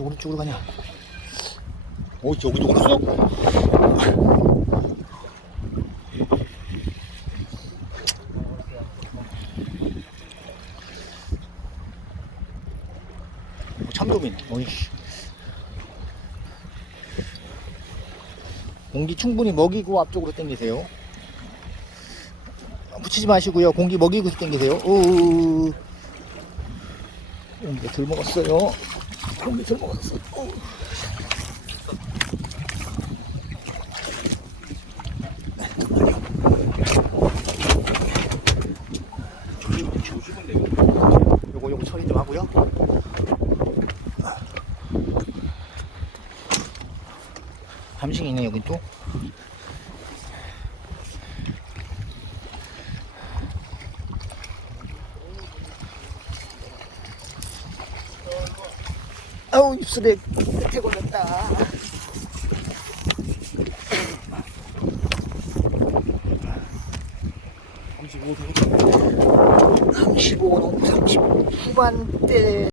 저 오른쪽으로 가냐? 오, 저기 오른쪽? 참돔이네. 어이씨. 공기 충분히 먹이고 앞쪽으로 당기세요. 붙이지 마시고요. 공기 먹이고 당기세요. 오. 공기 덜 먹었어요. 공기 덜 먹었어. 오. 잠깐만요. 요거 요거 처리 좀 하고요. 함식이 있네 여기 또. 아우 입술에 태 걸렸다. 삼십오 35, 30 후반대